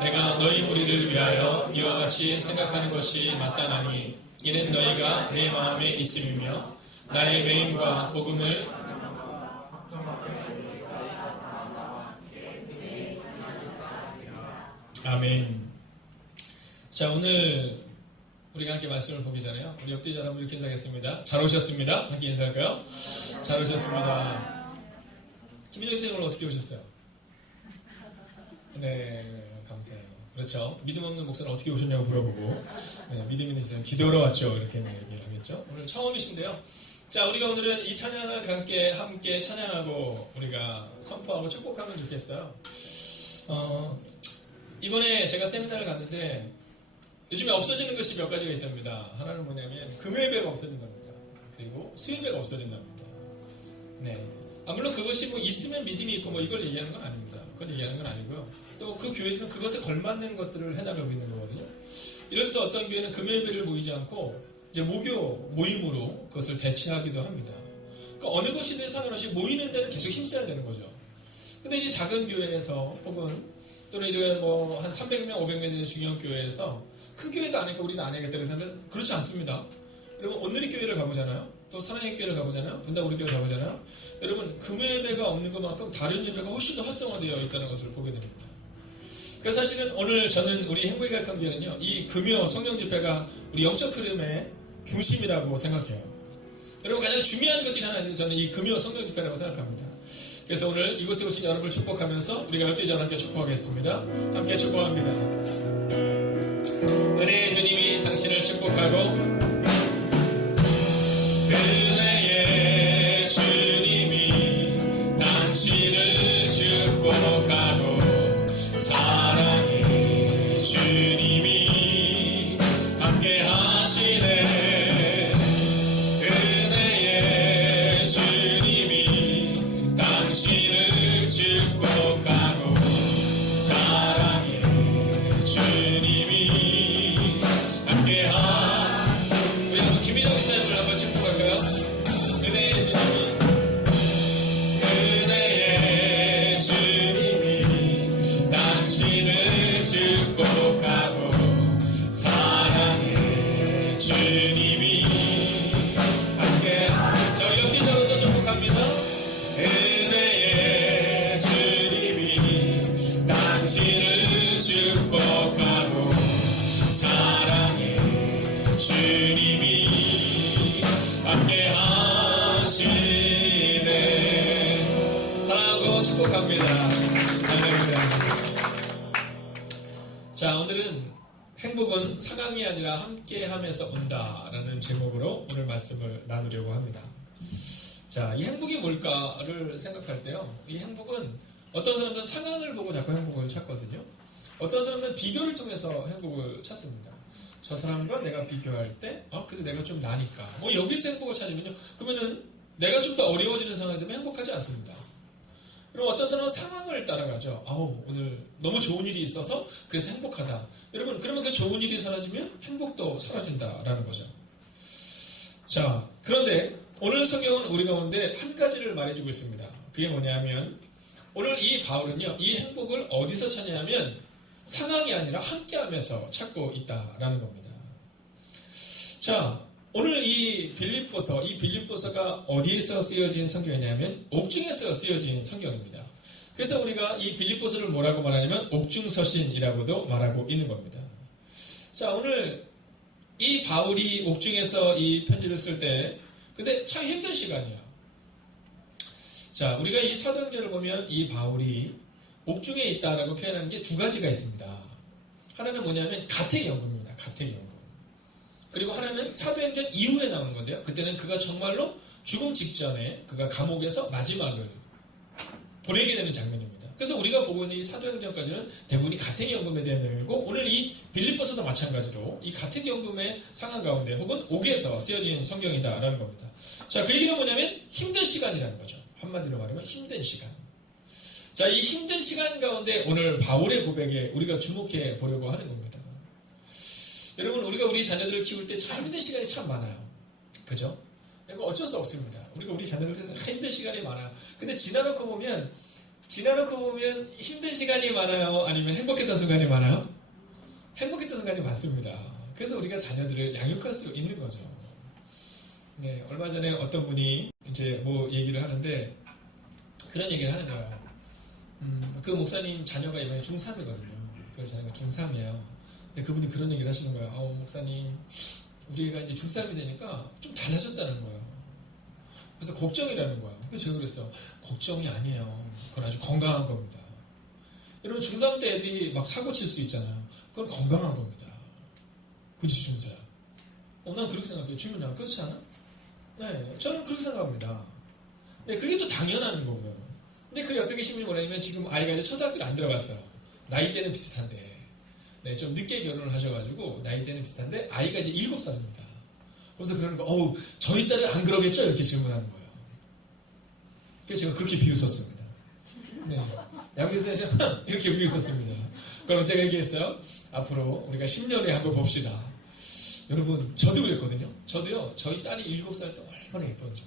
내가 너희 무리를 위하여 이와 같이 생각하는 것이 마땅하니 이는 너희가 내 마음에 있음이며 나의 메인과 복음을 아멘. 자, 오늘 우리가 함께 말씀을 보기 전에요, 우리 옆뒤 여러분 이렇게 인사하겠습니다. 잘 오셨습니다. 함께 인사할까요? 잘 오셨습니다. 김민정 선생님 오늘 어떻게 오셨어요? 네, 감사해요. 그렇죠. 믿음 없는 목사는 어떻게 오셨냐고 물어보고, 네, 믿음 있는 사람은 기도하러 왔죠, 이렇게 얘기를 하겠죠. 오늘 처음이신데요. 자, 우리가 오늘은 이 찬양을 함께 찬양하고 우리가 선포하고 축복하면 좋겠어요. 이번에 제가 세미나를 갔는데 요즘에 없어지는 것이 몇 가지가 있답니다. 하나는 뭐냐면 금요예배가 없어진답니다. 그리고 수요예배가 없어진답니다. 네. 물론 그것이 뭐 있으면 믿음이 있고 뭐 이걸 얘기하는 건 아닙니다. 그걸 얘기하는 건 아니고요. 또 그 교회들은 그것에 걸맞는 것들을 해나가고 있는 거거든요. 이래서 어떤 교회는 금요예배를 모이지 않고 이제 목요 모임으로 그것을 대체하기도 합니다. 그러니까 어느 것이든 상관없이 모이는 데는 계속 힘써야 되는 거죠. 근데 이제 작은 교회에서 혹은 또는 이제 뭐 한 300명, 500명 되는 중형 교회에서 큰 교회도 안 하니까 우리도 안 해야겠다는 사람은 그렇지 않습니다. 여러분, 오늘의 교회를 가보잖아요. 또 사랑의 교회를 가보잖아요. 분당 우리 교회를 가보잖아요. 여러분, 금요예배가 없는 것만큼 다른 예배가 훨씬 더 활성화되어 있다는 것을 보게 됩니다. 그래서 사실은 오늘 저는 우리 행복의 갈칸 교회는요, 이 금요 성령 집회가 우리 영적 흐름의 중심이라고 생각해요. 여러분, 가장 중요한 것들이 하나 있는데 저는 이 금요 성령 집회라고 생각합니다. 그래서 오늘 이곳에 오신 여러분을 축복하면서 우리가 열두전 함께 축복하겠습니다. 함께 축복합니다. 은혜의 주님이 당신을 축복하고 은혜의 주님이 당신을 축복하고 사랑의 주님이 함께 하시네. 은혜의 주님이 당신을 축복하고 사랑의 주님이 함께 우리 한번 김민정 목사님을 한번 축복할까요? 은혜의 주님이 은혜의 주님이 당신을 축복하고 사랑의 주님이 함께 저희 옆뒤적으로도 축복합니다. 은혜의 주님이 당신을 축복하고 사랑의 주님이 함께 하시네. 사랑하고 축복합니다. 할렐루야. 자, 오늘은 행복은 상황이 아니라 함께하면서 온다라는 제목으로 오늘 말씀을 나누려고 합니다. 자, 이 행복이 뭘까를 생각할 때요, 이 행복은 어떤 사람들은 상황을 보고 자꾸 행복을 찾거든요. 어떤 사람들은 비교를 통해서 행복을 찾습니다. 저 사람과 내가 비교할 때, 근데 내가 좀 나니까. 여기서 행복을 찾으면요, 그러면은 내가 좀 더 어려워지는 상황이 되면 행복하지 않습니다. 그리고 어떤 사람은 상황을 따라가죠. 오늘 너무 좋은 일이 있어서 그래서 행복하다. 여러분, 그러면 그 좋은 일이 사라지면 행복도 사라진다라는 거죠. 자, 그런데 오늘 성경은 우리 가운데 한 가지를 말해주고 있습니다. 그게 뭐냐면 오늘 이 바울은요, 이 행복을 어디서 찾냐면 상황이 아니라 함께하면서 찾고 있다라는 겁니다. 자, 오늘 이 빌립보서가 어디에서 쓰여진 성경이냐면 옥중에서 쓰여진 성경입니다. 그래서 우리가 이 빌립보서를 뭐라고 말하냐면 옥중서신이라고도 말하고 있는 겁니다. 자, 오늘 이 바울이 옥중에서 이 편지를 쓸 때 근데 참 힘든 시간이야. 자, 우리가 이 사도행전을 보면 이 바울이 옥중에 있다라고 표현하는 게 두 가지가 있습니다. 하나는 뭐냐면 가택연금입니다. 가택연금. 그리고 하나는 사도행전 이후에 나오는 건데요. 그때는 그가 정말로 죽음 직전에 그가 감옥에서 마지막을 보내게 되는 장면입니다. 그래서 우리가 보고 있는 이 사도행전까지는 대부분이 가택연금에 대한 내용이고 오늘 이 빌립보서도 마찬가지로 이 가택연금의 상황 가운데 혹은 옥에서 쓰여진 성경이다라는 겁니다. 자, 그 얘기는 뭐냐면 힘든 시간이라는 거죠. 한마디로 말하면 힘든 시간. 자, 이 힘든 시간 가운데 오늘 바울의 고백에 우리가 주목해 보려고 하는 겁니다. 여러분, 우리가 우리 자녀들을 키울 때 참 힘든 시간이 참 많아요. 그죠? 이거 어쩔 수 없습니다. 우리가 우리 자녀들 때 힘든 시간이 많아요. 근데 지나놓고 보면 지나놓고 보면 힘든 시간이 많아요? 아니면 행복했던 순간이 많아요? 행복했던 순간이 많습니다. 그래서 우리가 자녀들을 양육할 수 있는 거죠. 네, 얼마 전에 어떤 분이 이제 뭐 얘기를 하는데 그런 얘기를 하는 거예요. 그 목사님 자녀가 이번에 중3이거든요. 그 자녀가 중3이에요. 근데 그분이 그런 얘기를 하시는 거예요. 목사님, 우리가 이제 중3이 되니까 좀 달라졌다는 거예요. 그래서 걱정이라는 거예요. 그래서 제가 그랬어요. 걱정이 아니에요. 그건 아주 건강한 겁니다. 여러분, 중3 때 애들이 막 사고 칠 수 있잖아요. 그건 건강한 겁니다. 그치, 중3? 난 그렇게 생각해요. 주민아, 그렇지 않아? 네, 저는 그렇게 생각합니다. 네, 그게 또 당연한 거고요. 근데 그 옆에 계신 분이 뭐냐면 지금 아이가 이제 초등학교를 안 들어갔어요. 나이대는 비슷한데. 네, 좀 늦게 결혼을 하셔가지고 나이대는 비슷한데 아이가 이제 7살입니다. 그래서 그러는 거, 저희 딸은 안 그러겠죠? 이렇게 질문하는 거예요. 그래서 제가 그렇게 비웃었습니다. 네, 양교수님 이렇게 비웃었습니다. 그럼 제가 얘기했어요. 앞으로 우리가 10년 후에 한번 봅시다. 여러분, 저도 그랬거든요. 저도요, 저희 딸이 7살 때 얼마나 예뻤는지.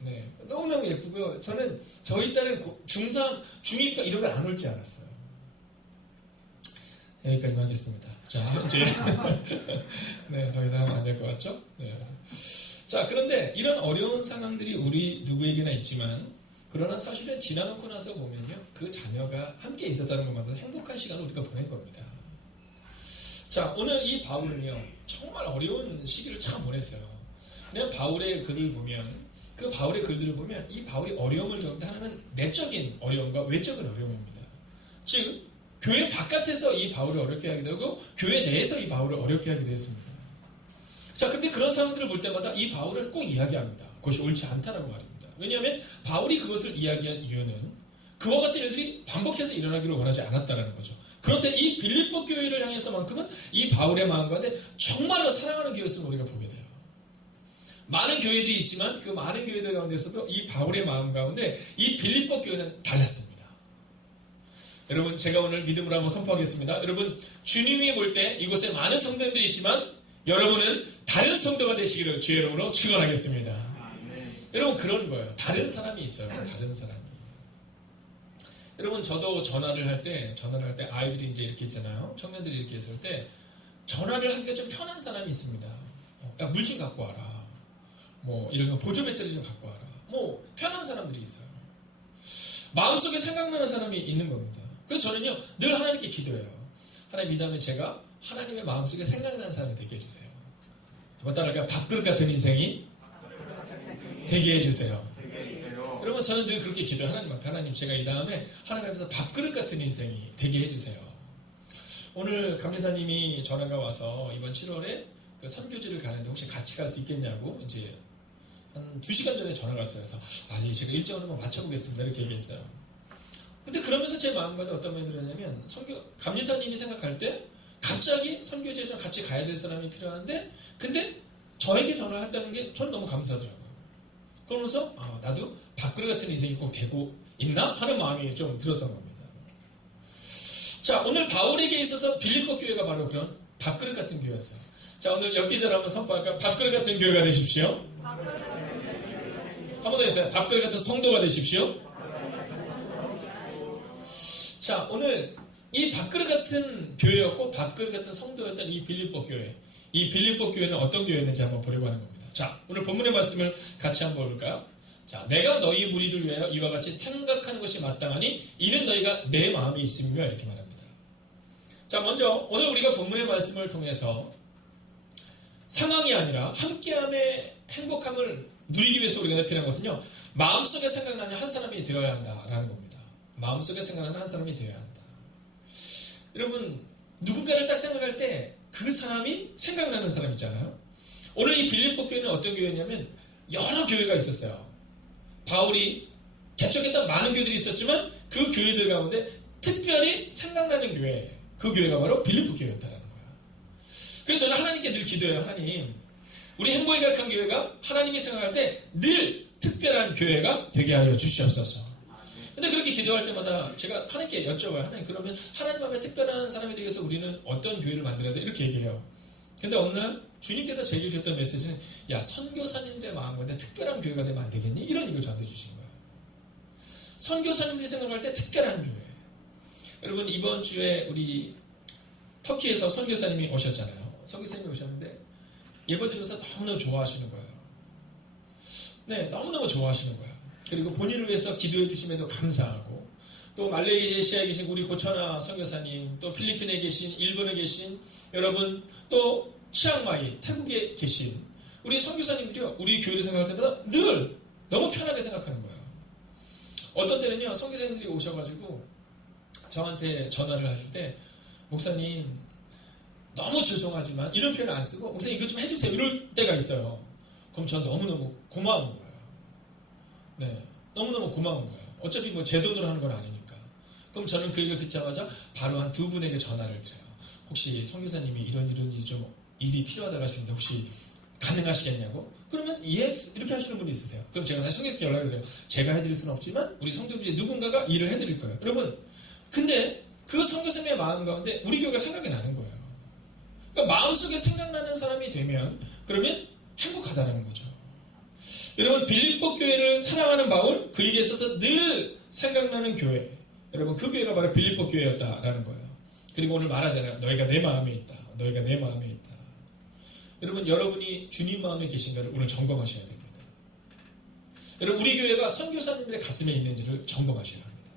네, 너무너무 예쁘고요. 저는 저희 딸은 중3, 중2가 이런 걸 안 올 줄 알았어요. 여기까지만 하겠습니다. 자, 이제 네, 더 이상 하면 안 될 것 같죠? 네. 자, 그런데 이런 어려운 상황들이 우리 누구에게나 있지만 그러나 사실은 지나놓고 나서 보면요, 그 자녀가 함께 있었다는 것만으로 행복한 시간을 우리가 보낸 겁니다. 자, 오늘 이 바울은요, 정말 어려운 시기를 참 보냈어요. 그냥 바울의 글을 보면, 그 바울의 글들을 보면 이 바울이 어려움을 겪는데 하나는 내적인 어려움과 외적인 어려움입니다. 즉, 교회 바깥에서 이 바울을 어렵게 하기도 하고 교회 내에서 이 바울을 어렵게 하기도 했습니다. 자, 근데 그런 상황들을 볼 때마다 이 바울은 꼭 이야기합니다. 그것이 옳지 않다라고 말입니다. 왜냐하면 바울이 그것을 이야기한 이유는 그와 같은 일들이 반복해서 일어나기를 원하지 않았다는 거죠. 그런데 이 빌립보 교회를 향해서만큼은 이 바울의 마음 가운데 정말로 사랑하는 교회였음을 우리가 보게 돼요. 많은 교회들이 있지만 그 많은 교회들 가운데서도 이 바울의 마음 가운데 이 빌립보 교회는 달랐습니다. 여러분, 제가 오늘 믿음으로 한번 선포하겠습니다. 여러분, 주님이 볼 때 이곳에 많은 성도들이 있지만 여러분은 다른 성도가 되시기를 주의 이름으로 축원하겠습니다. 여러분, 그런 거예요. 다른 사람이 있어요. 다른 사람이. 여러분, 저도 전화를 할 때 아이들이 이제 이렇게 있잖아요. 청년들이 이렇게 있을 때 전화를 하기가 좀 편한 사람이 있습니다. 야, 물 좀 갖고 와라. 뭐 이런 거 보조 배터리 좀 갖고 와라. 뭐 편한 사람들이 있어요. 마음속에 생각나는 사람이 있는 겁니다. 그래서 저는요, 늘 하나님께 기도해요. 하나님, 이 다음에 제가 하나님의 마음속에 생각나는 사람이 되게 해주세요. 한번 따라할까요? 밥그릇 같은 인생이 되게 해주세요. 여러분, 저는 늘 그렇게 기도해요. 하나님 앞에, 하나님, 제가 이 다음에 하나님 앞에서 밥그릇 같은 인생이 되게 해주세요. 오늘 감리사님이 전화가 와서 이번 7월에 그 선교지를 가는데 혹시 같이 갈 수 있겠냐고 이제 한 2시간 전에 전화가 왔어요. 그래서 제가 일정을 한번 맞춰보겠습니다. 이렇게 얘기했어요. 근데 그러면서 제 마음가에 어떤 마음이 들었냐면, 감리사님이 생각할 때 갑자기 선교지에 같이 가야 될 사람이 필요한데, 근데 저에게 전화를 했다는 게 저는 너무 감사하더라고요. 그러면서 나도 밥그릇 같은 인생이 꼭 되고 있나? 하는 마음이 좀 들었던 겁니다. 자, 오늘 바울에게 있어서 빌립보 교회가 바로 그런 밥그릇 같은 교회였어요. 자, 오늘 역기절 한번 선포할까요? 밥그릇 같은 교회가 되십시오. 한 번 더 했어요. 밥그릇 같은 성도가 되십시오. 자, 오늘 이 밥그릇 같은 교회였고 밥그릇 같은 성도였던 이 빌립보 교회. 이 빌립보 교회는 어떤 교회였는지 한번 보려고 하는 겁니다. 자, 오늘 본문의 말씀을 같이 한번 볼까요? 자, 내가 너희 무리를 위하여 이와 같이 생각하는 것이 마땅하니 이는 너희가 내 마음이 있음이며 이렇게 말합니다. 자, 먼저 오늘 우리가 본문의 말씀을 통해서 상황이 아니라 함께함의 행복함을 누리기 위해서 우리가 필요한 것은요, 마음속에 생각나는 한 사람이 되어야 한다라는 겁니다. 마음속에 생각나는 한 사람이 되어야 한다. 여러분, 누군가를 딱 생각할 때 그 사람이 생각나는 사람 있잖아요. 오늘 이 빌립보 교회는 어떤 교회냐면 여러 교회가 있었어요. 바울이 개척했던 많은 교회들이 있었지만 그 교회들 가운데 특별히 생각나는 교회, 그 교회가 바로 빌립보 교회였다는 거예요. 그래서 저는 하나님께 늘 기도해요. 하나님, 우리 행복의 각한 교회가 하나님이 생각할 때 늘 특별한 교회가 되게 하여 주시옵소서. 근데 그렇게 기도할 때마다 제가 하나님께 여쭤봐요. 하나님, 그러면 하나님 앞에 특별한 사람이 되기 위해서 우리는 어떤 교회를 만들어야 돼? 이렇게 얘기해요. 근데 어느 날 주님께서 제게 주셨던 메시지는, 야, 선교사님들의 마음 가운데 특별한 교회가 되면 안 되겠니? 이런 얘기를 저한테 주신 거예요. 선교사님들이 생각할 때 특별한 교회. 여러분 이번 주에 우리 터키에서 선교사님이 오셨잖아요. 선교사님이 오셨는데 예배드리면서 너무너무 좋아하시는 거예요. 네, 너무너무 좋아하시는 거예요. 그리고 본인을 위해서 기도해 주심에도 감사하고, 또 말레이시아에 계신 우리 고천아 선교사님, 또 필리핀에 계신, 일본에 계신 여러분, 또 치앙마이 태국에 계신 우리 선교사님들이요, 우리 교회를 생각할 때마다 늘 너무 편하게 생각하는 거예요. 어떤 때는요, 선교사님들이 오셔가지고 저한테 전화를 하실 때, 목사님 너무 죄송하지만 이런 표현 안 쓰고 목사님 이거 좀 해주세요 이럴 때가 있어요. 그럼 전 너무너무 고마운 거예요. 네, 너무너무 고마운 거예요. 어차피 뭐 제 돈으로 하는 건 아니니까. 그럼 저는 그 얘기를 듣자마자 바로 한 두 분에게 전화를 드려요. 혹시 선교사님이 이런 좀 일이 필요하다고 하시는데 혹시 가능하시겠냐고? 그러면 예스 이렇게 하시는 분이 있으세요. 그럼 제가 다시 성교사님께 연락을 드려요. 제가 해드릴 수는 없지만 우리 성도분 중에 누군가가 일을 해드릴 거예요. 여러분, 근데 그 선교사님의 마음 가운데 우리 교회가 생각이 나는 거예요. 그러니까 마음속에 생각나는 사람이 되면 그러면 행복하다는 거죠. 여러분, 빌립보 교회를 사랑하는 바울, 그에게 있어서 늘 생각나는 교회, 여러분 그 교회가 바로 빌립보 교회였다라는 거예요. 그리고 오늘 말하잖아요. 너희가 내 마음에 있다. 너희가 내 마음에 있다. 여러분, 여러분이 주님 마음에 계신가를 오늘 점검하셔야 됩니다. 여러분, 우리 교회가 선교사님들의 가슴에 있는지를 점검하셔야 합니다.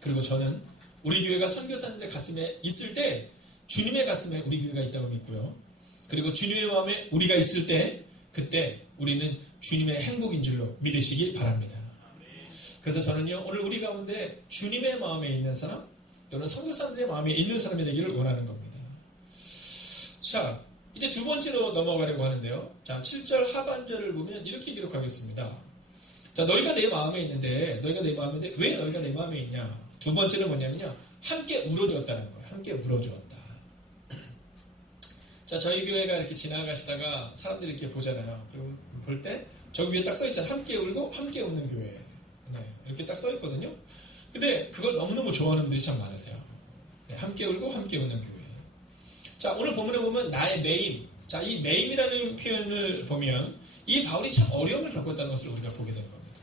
그리고 저는 우리 교회가 선교사님들의 가슴에 있을 때 주님의 가슴에 우리 교회가 있다고 믿고요. 그리고 주님의 마음에 우리가 있을 때 그때 우리는 주님의 행복인 줄로 믿으시기 바랍니다. 그래서 저는요, 오늘 우리 가운데 주님의 마음에 있는 사람 또는 선교사님들의 마음에 있는 사람이 되기를 원하는 겁니다. 자, 이제 두 번째로 넘어가려고 하는데요. 자, 7절 하반절을 보면 이렇게 기록하겠습니다. 자, 너희가 내 마음에 있는데 왜 너희가 내 마음에 있냐? 두 번째는 뭐냐면요, 함께 울어주었다는 거예요. 함께 울어주었다. 자, 저희 교회가 이렇게 지나가시다가 사람들이 이렇게 보잖아요. 그럼 볼 때 저기 위에 딱 써있잖아요. 함께 울고 함께 웃는 교회. 네, 이렇게 딱 써있거든요. 근데 그걸 너무너무 좋아하는 분들이 참 많으세요. 네, 함께 울고 함께 웃는 교회. 자, 오늘 본문에 보면 나의 매임. 자, 이 매임이라는 표현을 보면 이 바울이 참 어려움을 겪었다는 것을 우리가 보게 된 겁니다.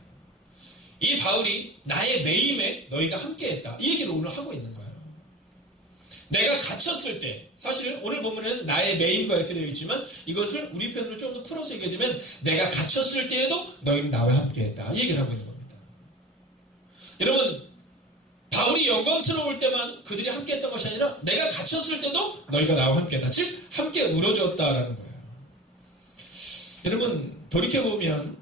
이 바울이 나의 매임에 너희가 함께했다. 이 얘기를 오늘 하고 있는 거예요. 내가 갇혔을 때, 사실 오늘 보면은 나의 매임과 이렇게 되어 있지만 이것을 우리 편으로 좀 더 풀어서 얘기하자면 내가 갇혔을 때에도 너희는 나와 함께했다. 이 얘기를 하고 있는 겁니다. 여러분, 바울이 영광스러울 때만 그들이 함께했던 것이 아니라 내가 갇혔을 때도 너희가 나와 함께했다. 즉 함께 울어줬다라는 거예요. 여러분, 돌이켜보면,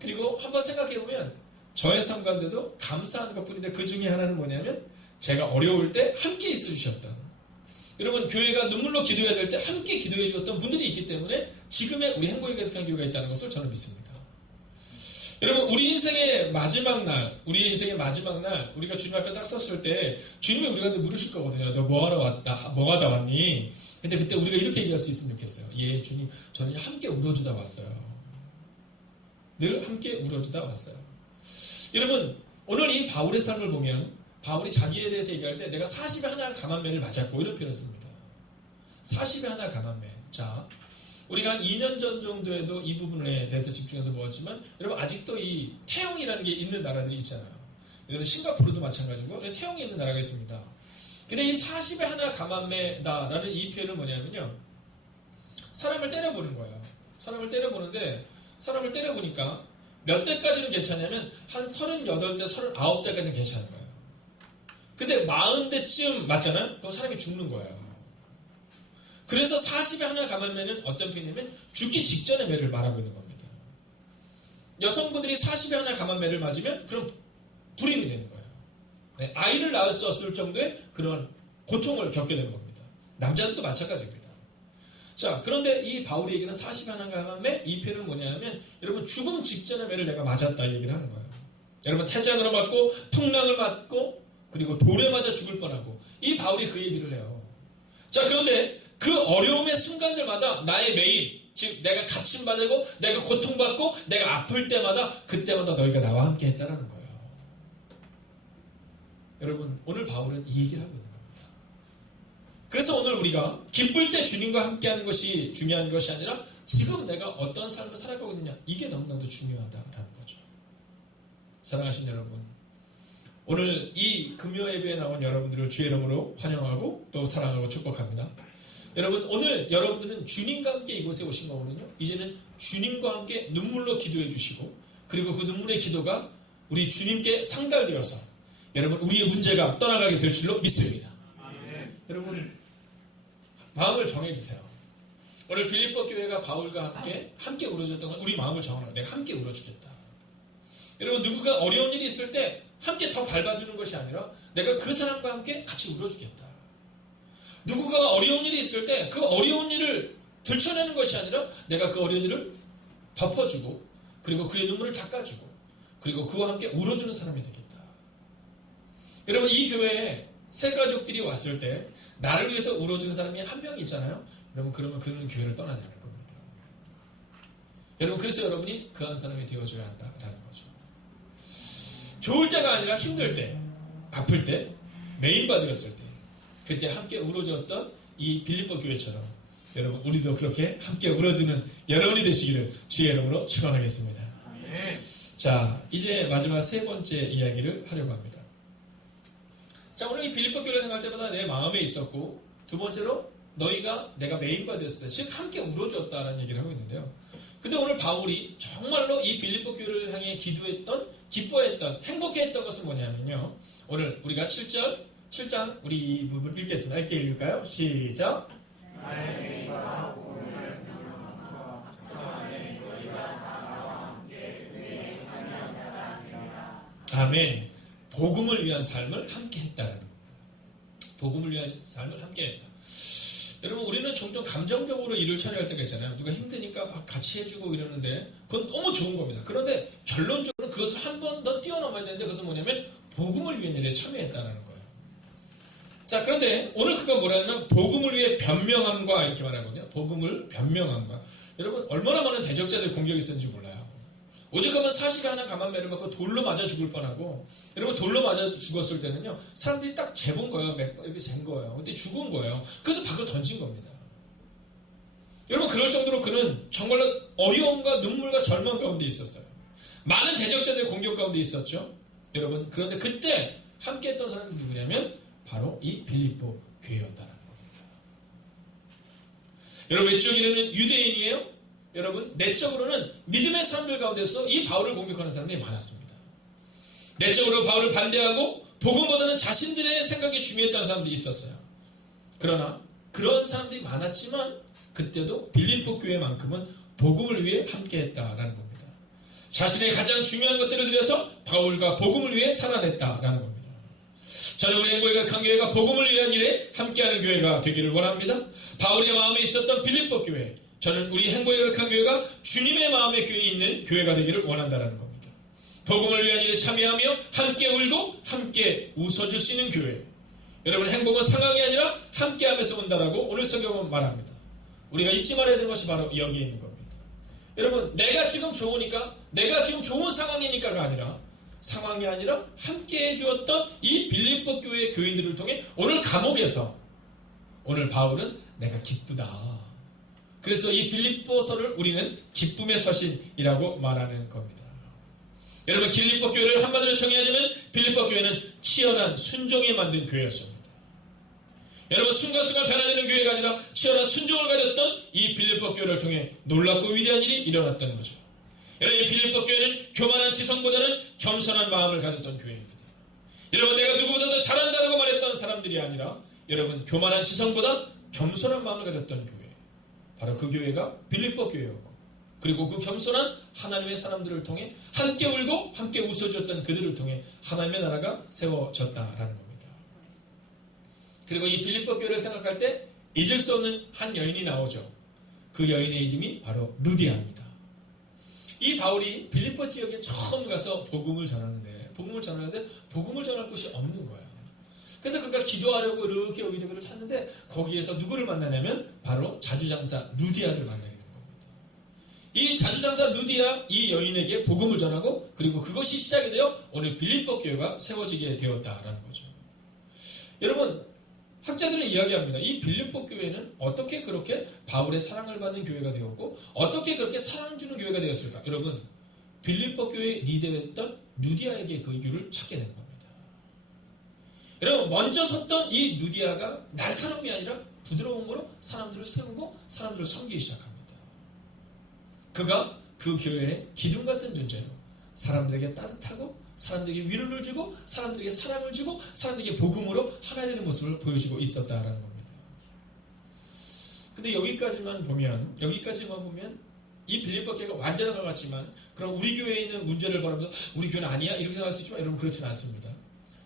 그리고 한번 생각해보면 저의 삶 가운데도 감사한 것뿐인데 그 중에 하나는 뭐냐면 제가 어려울 때 함께 있어주셨던, 여러분 교회가 눈물로 기도해야 될 때 함께 기도해 주셨던 분들이 있기 때문에 지금의 우리 행복이 가득한 교회가 있다는 것을 저는 믿습니다. 여러분, 우리 인생의 마지막 날, 우리가 주님 앞에 딱 섰을 때 주님이 우리한테 물으실 거거든요. 너 뭐하러 왔다? 뭐 하다 왔니? 근데 그때 우리가 이렇게 얘기할 수 있으면 좋겠어요. 예, 주님, 저는 함께 울어주다 왔어요. 늘 함께 울어주다 왔어요. 여러분, 오늘 이 바울의 삶을 보면 바울이 자기에 대해서 얘기할 때 내가 40에 하나 감한 매를 맞았고 이런 표현을 씁니다. 40에 하나 감한 매. 자, 우리가 한 2년 전 정도에도 이 부분에 대해서 집중해서 보았지만 여러분, 아직도 이 태형이라는 게 있는 나라들이 있잖아요. 여러분, 싱가포르도 마찬가지고 태형이 있는 나라가 있습니다. 근데 이 40에 하나 감한 매다라는 이 표현은 뭐냐면요, 사람을 때려보는 거예요. 사람을 때려보는데 사람을 때려보니까 몇 대까지는 괜찮냐면 한 38대, 39대까지는 괜찮은 거예요. 근데 40대쯤 맞잖아요? 그럼 사람이 죽는 거예요. 그래서 40에 하나 감한 매는 어떤 표현이냐면 죽기 직전의 매를 말하고 있는 겁니다. 여성분들이 40에 하나 감한 매를 맞으면 그럼 불임이 되는 거예요. 네, 아이를 낳을 수 없을 정도의 그런 고통을 겪게 되는 겁니다. 남자들도 마찬가지입니다. 자, 그런데 이 바울이 얘기는 40에 하나 감한 매, 이 표현은 뭐냐면 여러분, 죽음 직전의 매를 내가 맞았다 이 얘기를 하는 거예요. 여러분, 태장으로 맞고 풍랑을 맞고 그리고 돌에 맞아 죽을 뻔하고, 이 바울이 그 얘기를 해요. 자, 그런데 그 어려움의 순간들마다 나의 매임, 즉 내가 갇힘받고 내가 고통받고 내가 아플 때마다 그때마다 너희가 나와 함께 했다라는 거예요. 여러분, 오늘 바울은 이 얘기를 하고 있는 겁니다. 그래서 오늘 우리가 기쁠 때 주님과 함께하는 것이 중요한 것이 아니라 지금 내가 어떤 삶을 살아가고 있느냐, 이게 너무나도 중요하다라는 거죠. 사랑하신 여러분, 오늘 이 금요 예배에 나온 여러분들을 주의 이름으로 환영하고 또 사랑하고 축복합니다. 여러분, 오늘 여러분들은 주님과 함께 이곳에 오신 거거든요. 이제는 주님과 함께 눈물로 기도해 주시고, 그리고 그 눈물의 기도가 우리 주님께 상달되어서 여러분 우리의 문제가 떠나가게 될 줄로 믿습니다. 여러분, 마음을 정해주세요. 오늘 빌립보 교회가 바울과 함께 울어줬던 건 우리 마음을 정하는 거예요. 내가 함께 울어주겠다. 여러분, 누구가 어려운 일이 있을 때 함께 더 밟아주는 것이 아니라 내가 그 사람과 함께 같이 울어주겠다. 누구가 어려운 일이 있을 때 그 어려운 일을 들춰내는 것이 아니라 내가 그 어려운 일을 덮어주고, 그리고 그의 눈물을 닦아주고, 그리고 그와 함께 울어주는 사람이 되겠다. 여러분, 이 교회에 새 가족들이 왔을 때 나를 위해서 울어주는 사람이 한 명 있잖아요. 여러분, 그러면 그는 교회를 떠나지 않을 겁니다. 여러분, 그래서 여러분이 그 한 사람이 되어줘야 한다라는 거죠. 좋을 때가 아니라 힘들 때, 아플 때, 메인받았을 때, 그때 함께 울어줬던 이 빌립보 교회처럼 여러분, 우리도 그렇게 함께 울어주는 여러분이 되시기를 주의 이름으로 축원하겠습니다. 자, 이제 마지막 세 번째 이야기를 하려고 합니다. 자, 오늘 이 빌립보 교회를 생각할 때마다 내 마음에 있었고, 두 번째로 너희가 내가 메인바 되었을 때, 즉 함께 울어줬다라는 얘기를 하고 있는데요. 근데 오늘 바울이 정말로 이 빌립보 교회를 향해 기도했던, 기뻐했던, 행복해했던 것은 뭐냐면요. 오늘 우리가 7장 우리 이 부분 읽겠습니다. 함께 읽을까요? 시작. 아멘. 복음을 위한 삶을 함께 했다라는 겁니다. 복음을 위한 삶을 함께 했다. 여러분, 우리는 종종 감정적으로 일을 처리할 때가 있잖아요. 누가 힘드니까 막 같이 해주고 이러는데 그건 너무 좋은 겁니다. 그런데 결론적으로 그것을 한 번 더 뛰어넘어야 되는데, 그것은 뭐냐면 복음을 위한 일에 참여했다는 거예요. 자, 그런데 오늘 그가 뭐라면 복음을 위해 변명함과 이렇게 말하거든요. 복음을 변명함과. 여러분, 얼마나 많은 대적자들 공격이 있었는지 몰라요. 오죽하면 40에 하나 감한매를 맞고 돌로 맞아 죽을 뻔하고, 여러분, 돌로 맞아 죽었을 때는요, 사람들이 딱 재본 거예요. 이렇게 잰 거예요. 근데 죽은 거예요. 그래서 밖으로 던진 겁니다. 여러분, 그럴 정도로 그는 정말로 어려움과 눈물과 절망 가운데 있었어요. 많은 대적자들의 공격 가운데 있었죠. 여러분, 그런데 그때 함께 했던 사람이 누구냐면 바로 이 빌립보 교회였다는 겁니다. 여러분, 외적으로는 유대인이에요. 여러분, 내적으로는 믿음의 사람들 가운데서 이 바울을 공격하는 사람들이 많았습니다. 내적으로 바울을 반대하고 복음보다는 자신들의 생각이 중요했다는 사람들이 있었어요. 그러나 그런 사람들이 많았지만 그때도 빌립보 교회만큼은 복음을 위해 함께했다라는 겁니다. 자신의 가장 중요한 것들을 들여서 바울과 복음을 위해 살아냈다라는 겁니다. 저는 우리 행복의 강교회가 복음을 위한 일에 함께하는 교회가 되기를 원합니다. 바울의 마음에 있었던 빌립보 교회, 저는 우리 행복의 강교회가 주님의 마음의 교회에 있는 교회가 되기를 원한다는 겁니다. 복음을 위한 일에 참여하며 함께 울고 함께 웃어줄 수 있는 교회. 여러분, 행복은 상황이 아니라 함께하면서 온다라고 오늘 성경은 말합니다. 우리가 잊지 말아야 되는 것이 바로 여기에 있는 겁니다. 여러분, 내가 지금 좋으니까, 내가 지금 좋은 상황이니까가 아니라, 상황이 아니라 함께 해주었던 이 빌립보 교회의 교인들을 통해 오늘 감옥에서 오늘 바울은 내가 기쁘다. 그래서 이 빌립보서를 우리는 기쁨의 서신이라고 말하는 겁니다. 여러분, 빌립보 교회를 한마디로 정의하자면 빌립보 교회는 치열한 순종에 만든 교회였습니다. 여러분, 순간순간 변화되는 교회가 아니라 치열한 순종을 가졌던 이 빌립보 교회를 통해 놀랍고 위대한 일이 일어났다는 거죠. 여러분, 이 빌립보 교회는 교만한 지성보다는 겸손한 마음을 가졌던 교회입니다. 여러분, 내가 누구보다 더 잘한다고 말했던 사람들이 아니라 여러분, 교만한 지성보다 겸손한 마음을 가졌던 교회, 바로 그 교회가 빌립보 교회였고, 그리고 그 겸손한 하나님의 사람들을 통해 함께 울고 함께 웃어줬던 그들을 통해 하나님의 나라가 세워졌다라는 겁니다. 그리고 이 빌립보 교회를 생각할 때 잊을 수 없는 한 여인이 나오죠. 그 여인의 이름이 바로 루디아입니다. 이 바울이 빌립보 지역에 처음 가서 복음을 전하는데 복음을 전할 곳이 없는 거예요. 그래서 그가 기도하려고 이렇게 여기저기를 찾는데 거기에서 누구를 만나냐면 바로 자주장사 루디아를 만나게 되는 겁니다. 이 자주장사 루디아, 이 여인에게 복음을 전하고, 그리고 그것이 시작이 되어 오늘 빌립보 교회가 세워지게 되었다라는 거죠. 여러분, 학자들은 이야기합니다. 이 빌립보 교회는 어떻게 그렇게 바울의 사랑을 받는 교회가 되었고 어떻게 그렇게 사랑 주는 교회가 되었을까? 여러분, 빌립보 교회 리더였던 루디아에게 그 이유를 찾게 되는 겁니다. 여러분, 먼저 섰던 이 루디아가 날카로움이 아니라 부드러움으로 사람들을 세우고 사람들을 섬기기 시작합니다. 그가 그 교회의 기둥 같은 존재로 사람들에게 따뜻하고 사람들에게 위로를 주고 사람들에게 사랑을 주고 사람들에게 복음으로 하나 되는 모습을 보여주고 있었다라는 겁니다. 근데 여기까지만 보면 이 빌립보 교회가 완전한 것 같지만 그럼 우리 교회에 있는 문제를 바라보면서 우리 교회는 아니야? 이렇게 생각할 수 있지만 여러분 그렇지는 않습니다.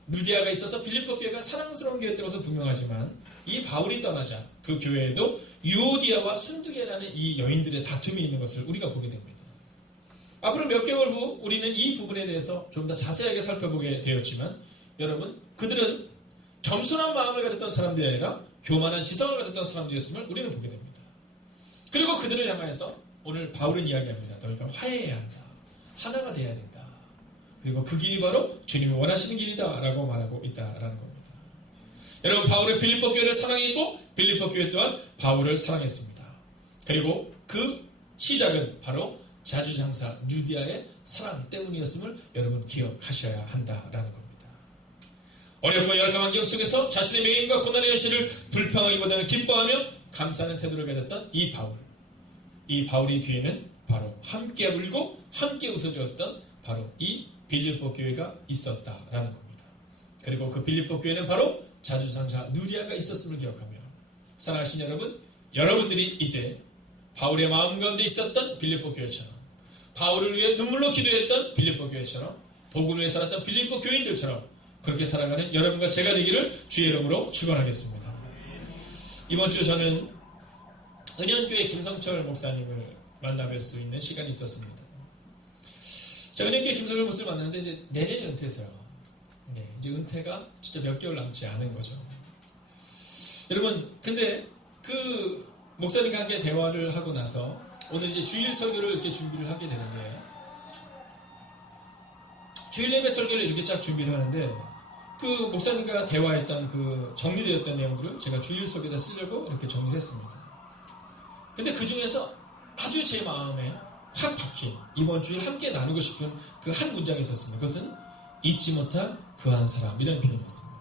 루디아가 있어서 빌립보 교회가 사랑스러운 교회였던 것은 분명하지만 이 바울이 떠나자 그 교회에도 유오디아와 순두계라는 이 여인들의 다툼이 있는 것을 우리가 보게 됩니다. 앞으로 몇 개월 후 우리는 이 부분에 대해서 좀 더 자세하게 살펴보게 되었지만 여러분 그들은 겸손한 마음을 가졌던 사람들이 아니라 교만한 지성을 가졌던 사람들이었음을 우리는 보게 됩니다. 그리고 그들을 향하여서 오늘 바울은 이야기합니다. 너희가 화해해야 한다. 하나가 돼야 된다. 그리고 그 길이 바로 주님이 원하시는 길이다 라고 말하고 있다라는 겁니다. 여러분 바울은 빌립보 교회를 사랑했고 빌립보 교회 또한 바울을 사랑했습니다. 그리고 그 시작은 바로 자주장사 루디아의 사랑 때문이었음을 여러분 기억하셔야 한다라는 겁니다. 어렵고 열악한 환경 속에서 자신의 매임과 고난의 현실을 불평하기보다는 기뻐하며 감사하는 태도를 가졌던 이 바울이 뒤에는 바로 함께 울고 함께 웃어주었던 바로 이 빌립보 교회가 있었다라는 겁니다. 그리고 그 빌립보 교회는 바로 자주장사 루디아가 있었음을 기억하며 사랑하신 여러분, 여러분들이 이제 바울의 마음 가운데 있었던 빌립보 교회처럼 바울을 위해 눈물로 기도했던 빌립보 교회처럼 복음을 위해 살았던 빌립보 교인들처럼 그렇게 살아가는 여러분과 제가 되기를 주의 이름으로 축원하겠습니다. 이번 주 저는 은현교회 김성철 목사님을 만나뵐 수 있는 시간이 있었습니다. 제가 은현교회 김성철 목사를 만났는데 이제 내년에 은퇴세요. 네, 이제 은퇴가 진짜 몇 개월 남지 않은 거죠. 여러분, 근데 그 목사님과 함께 대화를 하고 나서 오늘 이제 주일 설교를 이렇게 준비를 하게 되는데 주일 예배 설교를 이렇게 쫙 준비를 하는데 그 목사님과 대화했던 그 정리되었던 내용들을 제가 주일 설교에다 쓰려고 이렇게 정리를 했습니다. 근데 그 중에서 아주 제 마음에 확 박힌 이번 주일 함께 나누고 싶은 그 한 문장이 있었습니다. 그것은 잊지 못할 그 한 사람이라는 표현이었습니다.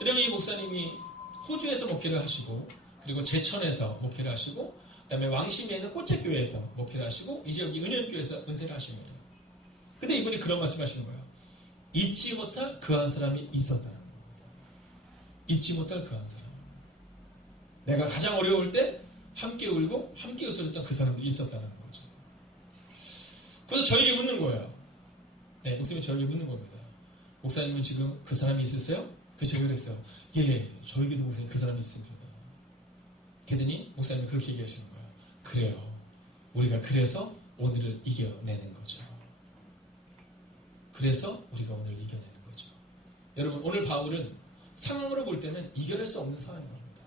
여러분 이 목사님이 호주에서 목회를 하시고 그리고 제천에서 목회를 하시고 그 다음에 왕심에 있는 꽃책교회에서 목회를 하시고 이제 여기 은현교회에서 은퇴를 하십니다. 근데 이분이 그런 말씀 하시는 거예요. 잊지 못할 그 한 사람이 있었다는 겁니다. 잊지 못할 그 한 사람. 내가 가장 어려울 때 함께 울고 함께 웃어줬던 그 사람들이 있었다는 거죠. 그래서 저에게 묻는 거예요. 네, 목사님이 저에게 묻는 겁니다. 목사님은 지금 그 사람이 있으세요? 제가 그랬어요. 예, 저에게도 목사님 그 사람이 있습니다. 그랬더니 목사님이 그렇게 얘기하시는 거예요. 그래요. 우리가 그래서 오늘을 이겨내는 거죠. 그래서 우리가 오늘 이겨내는 거죠. 여러분 오늘 바울은 상황으로 볼 때는 이겨낼 수 없는 상황인 겁니다.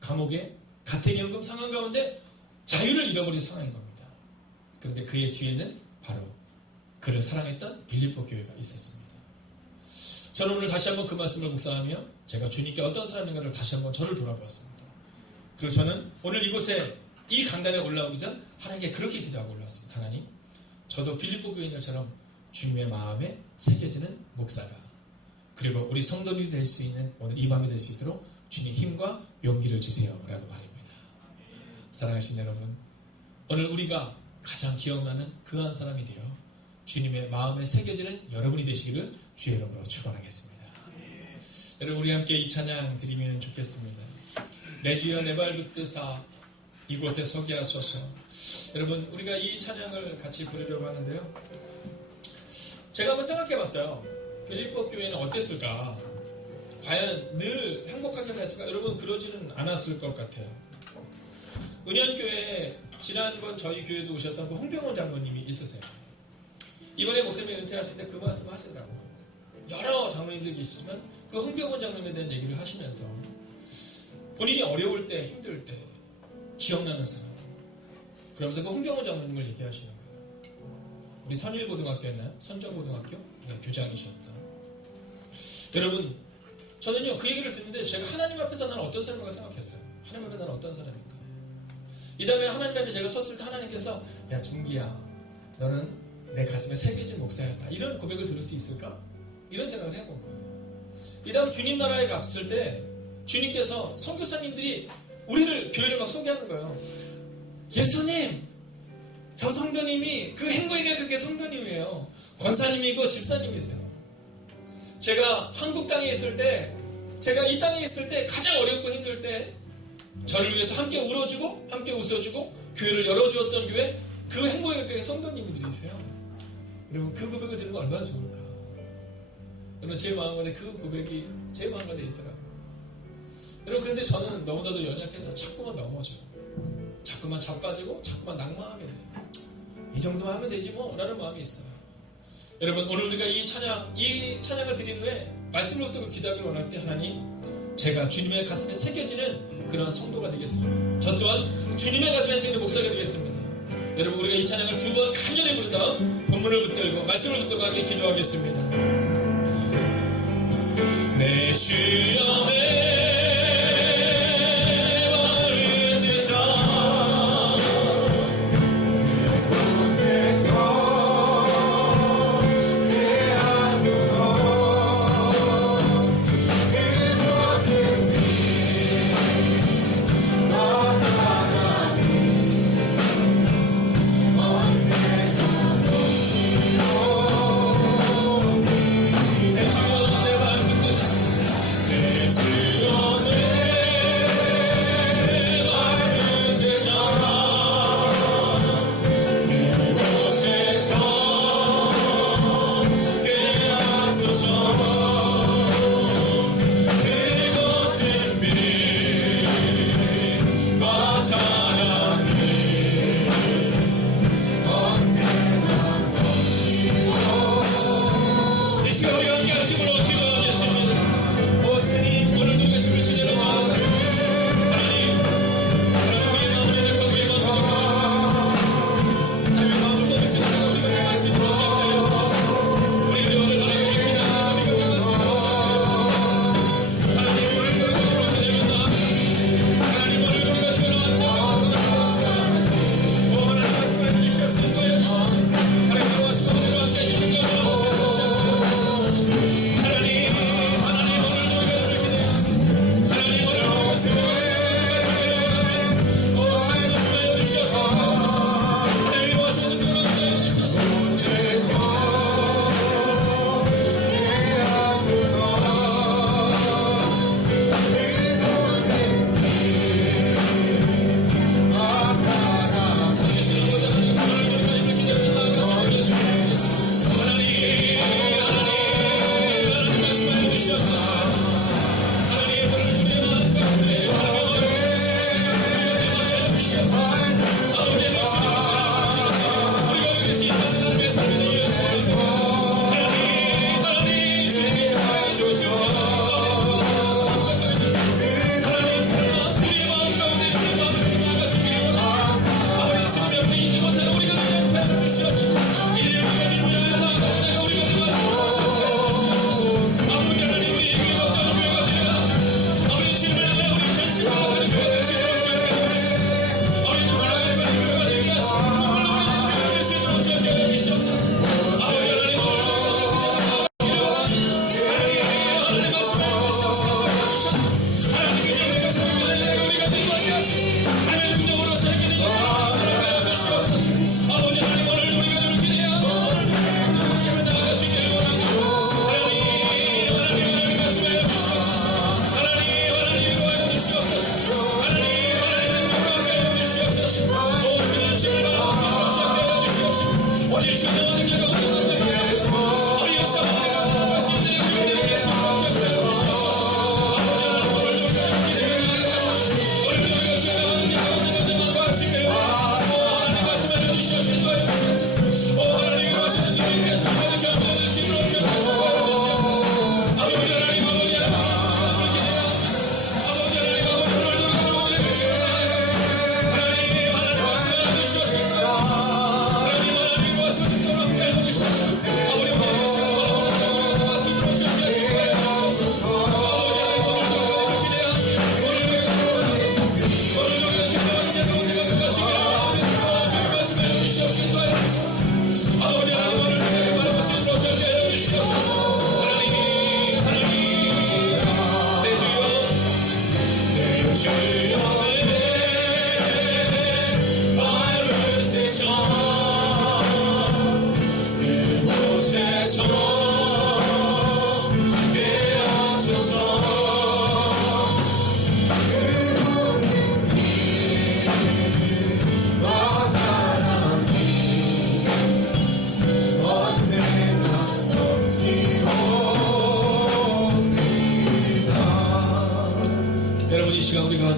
감옥에 가택연금 상황 가운데 자유를 잃어버린 상황인 겁니다. 그런데 그의 뒤에는 바로 그를 사랑했던 빌립보 교회가 있었습니다. 저는 오늘 다시 한번 그 말씀을 묵상하며 제가 주님께 어떤 사람인가를 다시 한번 저를 돌아보았습니다. 그리고 저는 오늘 이곳에 이 강단에 올라오기 전 하나님께 그렇게 기도하고 올라왔습니다. 하나님, 저도 빌립보 교인들처럼 주님의 마음에 새겨지는 목사가 그리고 우리 성도님이 될 수 있는 오늘 이 밤이 될 수 있도록 주님 힘과 용기를 주세요 라고 말입니다. 사랑하신 여러분, 오늘 우리가 가장 기억나는 그 한 사람이 되어 주님의 마음에 새겨지는 여러분이 되시기를 주의 이름으로 축원하겠습니다. 여러분 우리 함께 이 찬양 드리면 좋겠습니다. 내 주여 내 발 붙드사 이곳에 서게 하소서. 여러분 우리가 이 찬양을 같이 부르려고 하는데요. 제가 한번 생각해봤어요. 빌립보 교회는 어땠을까? 과연 늘 행복하게만 했을까? 여러분 그러지는 않았을 것 같아요. 은현교회 지난번 저희 교회도 오셨던 그 홍병원 장로님이 있으세요. 이번에 목사님이 은퇴하실 때 그 말씀을 하시더라고요. 여러 장로님들이 계시지만 그 홍병원 장로님에 대한 얘기를 하시면서 본인이 어려울 때 힘들 때 기억나는 사람 그러면서 그 홍병원 장로님을 얘기하시는 거예요. 우리 선일고등학교였나요? 선정고등학교? 네, 교장이셨다. 여러분 저는요 그 얘기를 듣는데 제가 하나님 앞에서 나는 어떤 사람인가 생각했어요. 하나님 앞에 나는 어떤 사람인가. 이 다음에 하나님 앞에 제가 섰을 때 하나님께서 야 준기야 가슴에 새겨진 목사였다. 이런 고백을 들을 수 있을까? 이런 생각을 해본 거예요. 이 다음 주님 나라에 갔을 때 주님께서 선교사님들이 우리를 교회를 막 소개하는 거예요. 예수님, 저 성도님이 그 행복의 그게 성도님이에요. 권사님이고 집사님이세요. 제가 한국 땅에 있을 때, 제가 이 땅에 있을 때 가장 어렵고 힘들 때 저를 위해서 함께 울어주고 함께 웃어주고 교회를 열어주었던 교회, 그 행복의 교회 성도님들이세요. 여러분, 그 고백을 들으면 얼마나 좋을까. 여러분, 제 마음가에 그 고백이 제 마음가에 있더라고요. 여러분, 그런데 저는 너무나도 연약해서 자꾸만 넘어져요. 자꾸만 자빠지고 자꾸만 낭만하게 돼요. 이 정도만 하면 되지 뭐 라는 마음이 있어요. 여러분, 오늘 우리가 이 찬양을 드린 후에 말씀을 듣고 기도하기를 원할 때, 하나님, 제가 주님의 가슴에 새겨지는 그러한 성도가 되겠습니다. 저 또한 주님의 가슴에 새기는 목사가 되겠습니다. 여러분, 우리가 이 찬양을 두 번 간절히 부른 다음 본문을 붙들고 말씀을 붙들고 함께 기도하겠습니다. 내 주여 내 마음을 드사 곳에서 대하소서. 그곳은 빛과 사랑이 언제나 넘치고 내 주여 내 마음을 드사 내 주여 내 마음을 드사 그곳에서 대하소서. 그곳은 빛과 사랑이 언제나 넘치고. 이 시간 우리 함께 하심으로 기도하겠습니다. 오 주님, 오늘 우리가 주를 주제로 나아가는 하나님, 우리의 마음을 내가 우리의 마음을 하나님의 마음을 먹을 수 있는 우리가 행할 수 있도록 시작하여 주옵소서. 우리 오늘 하나님의 기도를 우리가 행할 수 있도록 시작하여 주옵소서. 하나님, 오늘 우리가 그렇게 되었나? 하나님, 오늘 우리가 주로 왔나? 오 하나님, 말씀해 주시옵소서. 거예요. 하나님, 들어와시고 우리와 함께 하시는 거예요. 하나님, 하나님, 오늘 우리가 그렇게 되었나? 하나님, 오늘 우리가 주로 왔나? 오 주님, 말씀해 주시옵소서. 하나님, 와시는 그런 거예요. 주시옵소서.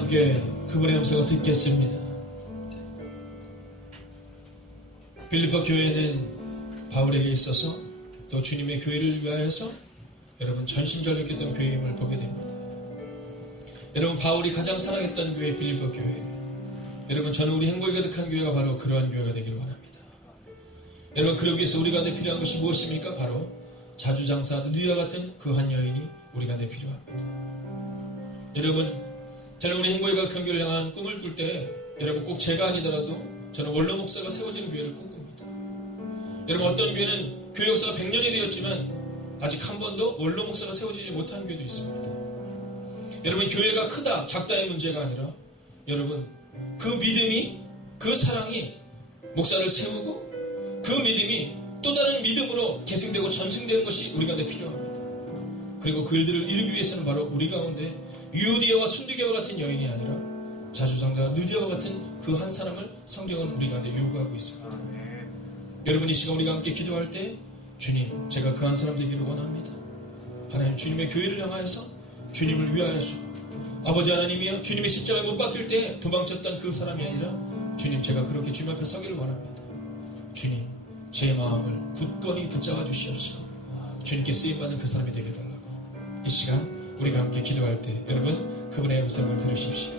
함께 그분의 음성을 듣겠습니다. 빌립보 교회는 바울에게 있어서 또 주님의 교회를 위하여서 여러분 전심전력했던 교회임을 보게 됩니다. 여러분 바울이 가장 사랑했던 교회 빌립보 교회, 여러분 저는 우리 행복이 가득한 교회가 바로 그러한 교회가 되기를 원합니다. 여러분 그러기 위해서 우리 가운데 필요한 것이 무엇입니까? 바로 자주장사 누디와 같은 그 한 여인이 우리 가운데 필요합니다. 여러분 저는 우리 행복이 가득한 교회를 향한 꿈을 꿀 때 여러분 꼭 제가 아니더라도 저는 원로 목사가 세워지는 교회를 꿈꿉니다. 여러분 어떤 교회는 교회 역사가 100년이 되었지만 아직 한 번도 원로 목사가 세워지지 못한 교회도 있습니다. 여러분 교회가 크다 작다의 문제가 아니라 여러분 그 믿음이 그 사랑이 목사를 세우고 그 믿음이 또 다른 믿음으로 계승되고 전승되는 것이 우리 가운데 필요합니다. 그리고 그 일들을 이루기 위해서는 바로 우리 가운데 유디아와 순디게와 같은 여인이 아니라 자주장자 누디아와 같은 그 한 사람을 성경은 우리 가운데 요구하고 있습니다. 여러분 이 시간 우리가 함께 기도할 때 주님 제가 그 한 사람 되기를 원합니다. 하나님 주님의 교회를 향하여서 주님을 위하여서 아버지 하나님이여 주님의 십자가에 못 박힐 때 도망쳤던 그 사람이 아니라 주님 제가 그렇게 주님 앞에 서기를 원합니다. 주님 제 마음을 굳건히 붙잡아 주시옵시고 주님께 쓰임받는 그 사람이 되게 달라고 이 시간 우리가 함께 기도할 때 여러분 그분의 음성을 들으십시오.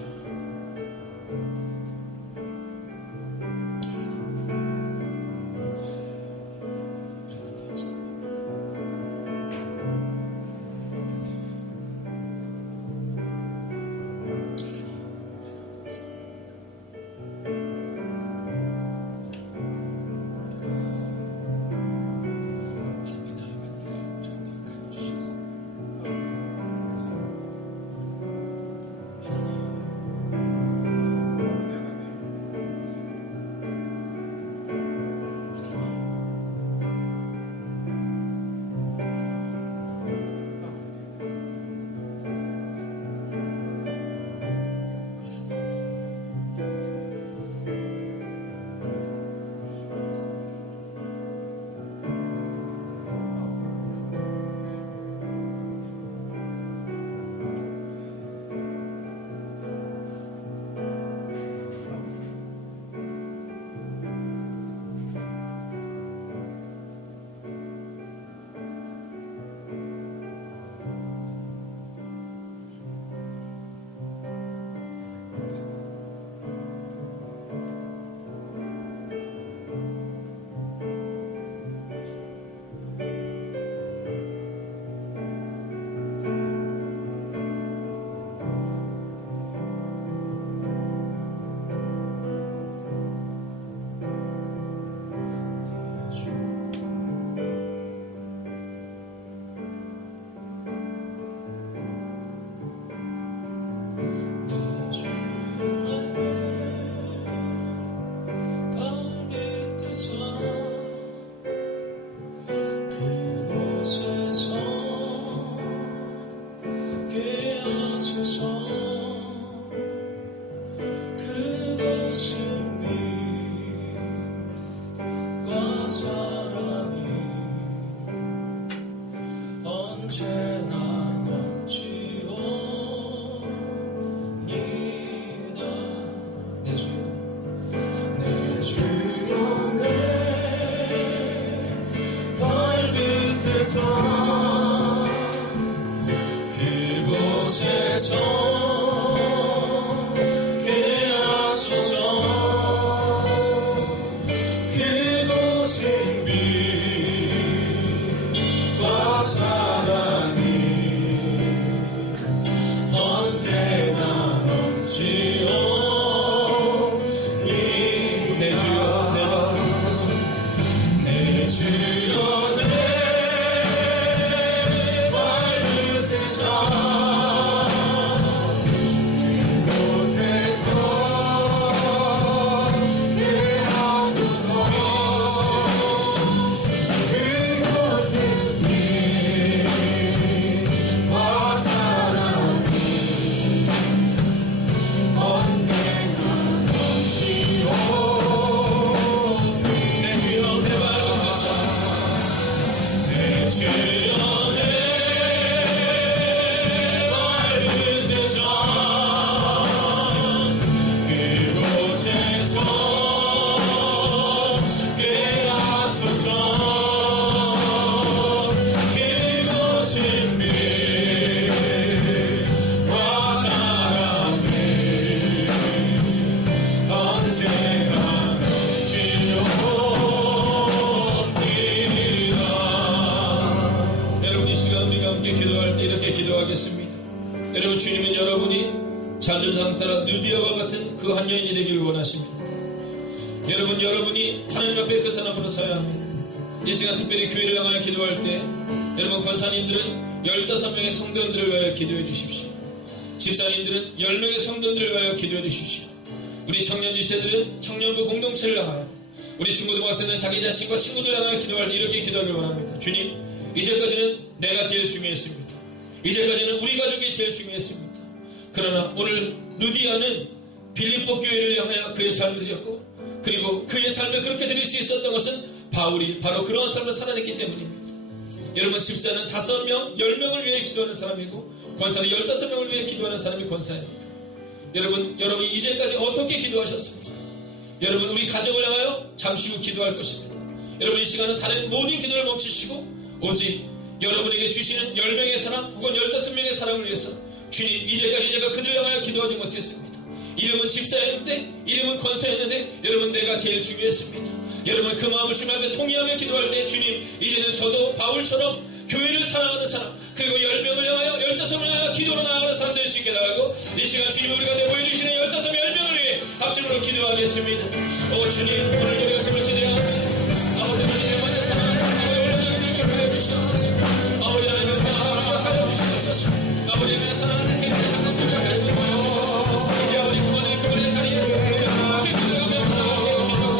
주님은 여러분이 잔존상 사람 느디아와 같은 그 한 여인이 되길 원하십니다. 여러분이 하나님 앞에 그 사람으로 서야 합니다. 이 시간 특별히 교회를 향하여 기도할 때 여러분 권사님들은 15명의 성도들을 위하여 기도해 주십시오. 집사님들은 10명의 성도들을 위하여 기도해 주십시오. 우리 청년 지체들은 청년부 공동체를 향하여, 우리 중고등학생들은 자기 자신과 친구들 향하여 기도할 때 이렇게 기도하길 원합니다. 주님, 이제까지는 내가 제일 중요했습니다. 이제까지는 우리 가족이 제일 중요했습니다. 그러나 오늘 누디아는 빌립보 교회를 향하여 그의 삶을 드렸고, 그리고 그의 삶을 그렇게 드릴 수 있었던 것은 바울이 바로 그러한 삶을 살아냈기 때문입니다. 여러분, 집사는 5명, 10명을 위해 기도하는 사람이고, 권사는 15명을 위해 기도하는 사람이 권사입니다. 여러분 이제까지 어떻게 기도하셨습니까? 여러분, 우리 가족을 향하여 잠시 후 기도할 것입니다. 여러분, 이 시간은 다른 모든 기도를 멈추시고 오직 여러분에게 주시는 10명의 사람 혹은 15명의 사람을 위해서, 주님, 이제까지 제가 그들을 향하여 기도하지 못했습니다. 이름은 집사였는데, 이름은 권사였는데, 여러분, 내가 제일 중요했습니다. 여러분, 그 마음을 주님 앞에 통의하며 기도할 때, 주님, 이제는 저도 바울처럼 교회를 사랑하는 사람, 그리고 10명을 향하여 15명을 향하여 기도로 나아가는 사람 될 수 있게 달라고, 이 시간 주님 우리 가운데 보여주시는 15, 10명을 위해 합심으로 기도하겠습니다. 오 주님, 오늘 우리가 지금 기대하는 아버지 하나님의 먼저 사랑하는 아버지 올려주님께 하여 주시옵소서. 아버지 하나님의 하여 주시옵소서. 아버지 하나님의 사랑하는 생명의 장난 고백할 수 있고 하옵소서. 이제 아버지 그만의 그분의 자리에서 함께 기도하며 나아가게 주옵소서.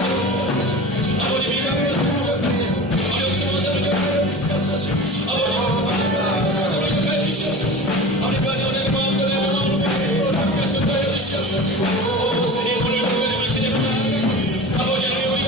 아버지 믿음으로 고백하시고 어려운 사람을 하여 주시옵소서. 하나님 안에 은혜의 마음과 내 마음으로 부르시고 함께 하시옵소서. 오 주님, 오늘 교회를 기대합니다. 아버지 하나님, 우리가